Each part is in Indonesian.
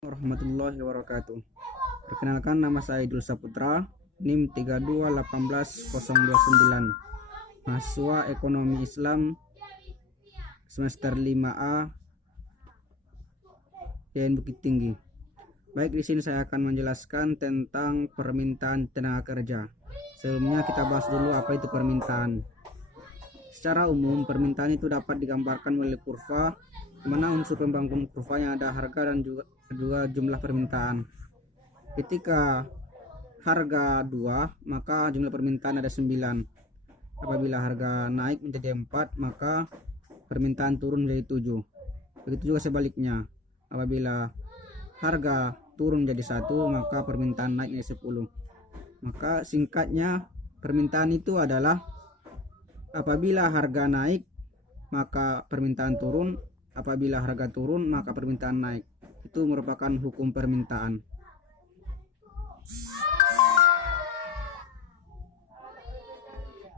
Warahmatullahi wabarakatuh. Perkenalkan, nama saya Idul Saputra, NIM 32180029, mahasiswa Ekonomi Islam semester 5A YN Bukit Tinggi. Baik, di sini saya akan menjelaskan tentang permintaan tenaga kerja. Sebelumnya kita bahas dulu apa itu permintaan. Secara umum, permintaan itu dapat digambarkan melalui kurva, di mana unsur pembangun kurvanya ada harga dan juga jumlah permintaan. Ketika harga 2, maka jumlah permintaan ada 9. Apabila harga naik menjadi 4, maka permintaan turun menjadi 7. Begitu juga sebaliknya. Apabila harga turun menjadi 1, maka permintaan naik menjadi 10. Maka singkatnya, permintaan itu adalah apabila harga naik maka permintaan turun, apabila harga turun maka permintaan naik. Itu merupakan hukum permintaan.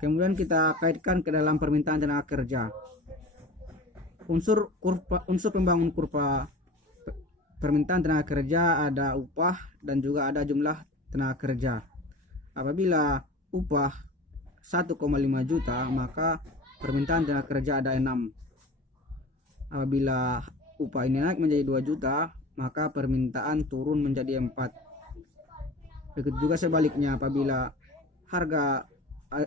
Kemudian kita kaitkan ke dalam permintaan tenaga kerja. Unsur pembangun kurva permintaan tenaga kerja ada upah dan juga ada jumlah tenaga kerja. Apabila upah 1,5 juta, maka permintaan tenaga kerja ada 6. Apabila upah ini naik menjadi 2 juta, maka permintaan turun menjadi 4. Begitu juga sebaliknya, apabila harga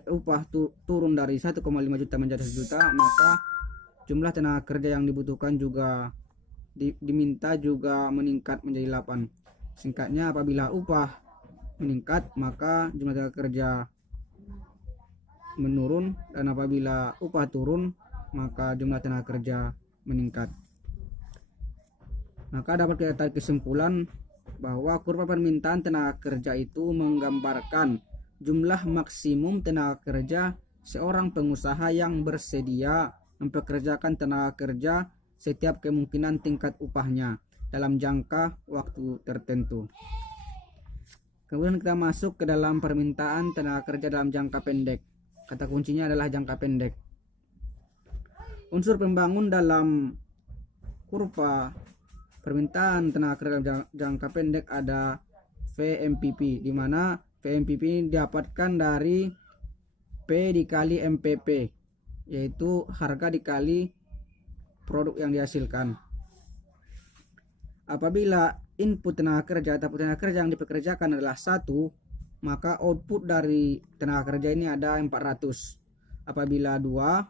upah turun dari 1,5 juta menjadi 1 juta, maka jumlah tenaga kerja yang dibutuhkan juga diminta juga meningkat menjadi 8. Singkatnya, apabila upah meningkat maka jumlah tenaga kerja menurun, dan apabila upah turun maka jumlah tenaga kerja meningkat. Maka dapat kita tarik kesimpulan bahwa kurva permintaan tenaga kerja itu menggambarkan jumlah maksimum tenaga kerja seorang pengusaha yang bersedia mempekerjakan tenaga kerja setiap kemungkinan tingkat upahnya dalam jangka waktu tertentu. Kemudian kita masuk ke dalam permintaan tenaga kerja dalam jangka pendek. Kata kuncinya adalah jangka pendek. Unsur pembangun dalam kurva permintaan tenaga kerja dalam jangka pendek ada VMPP, di mana VMPP ini didapatkan dari P dikali MPP, yaitu harga dikali produk yang dihasilkan. Apabila input tenaga kerja atau tenaga kerja yang dipekerjakan adalah 1, maka output dari tenaga kerja ini ada 400. Apabila 2,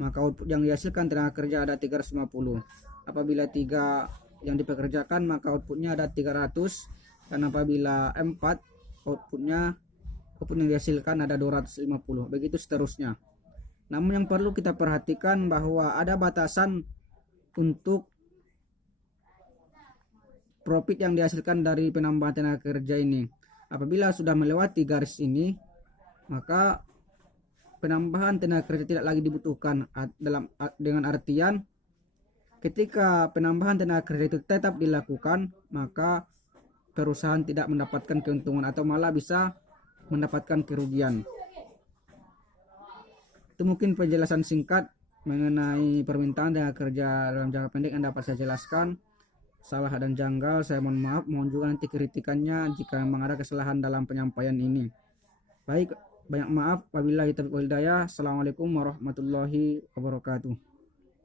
maka output yang dihasilkan tenaga kerja ada 350. Apabila 3 yang dipekerjakan maka outputnya ada 300, dan apabila 4 output yang dihasilkan ada 250. Begitu seterusnya. Namun yang perlu kita perhatikan bahwa ada batasan untuk profit yang dihasilkan dari penambahan tenaga kerja ini. Apabila sudah melewati garis ini, maka penambahan tenaga kerja tidak lagi dibutuhkan, dengan artian ketika penambahan tenaga kerja itu tetap dilakukan, maka perusahaan tidak mendapatkan keuntungan atau malah bisa mendapatkan kerugian. Itu mungkin penjelasan singkat mengenai permintaan tenaga kerja dalam jangka pendek yang dapat saya jelaskan. Salah dan janggal saya mohon maaf, mohon juga nanti kritikannya jika memang ada kesalahan dalam penyampaian ini. Baik, banyak maaf. Wabillahi taufiq wal hidayah. Assalamualaikum warahmatullahi wabarakatuh.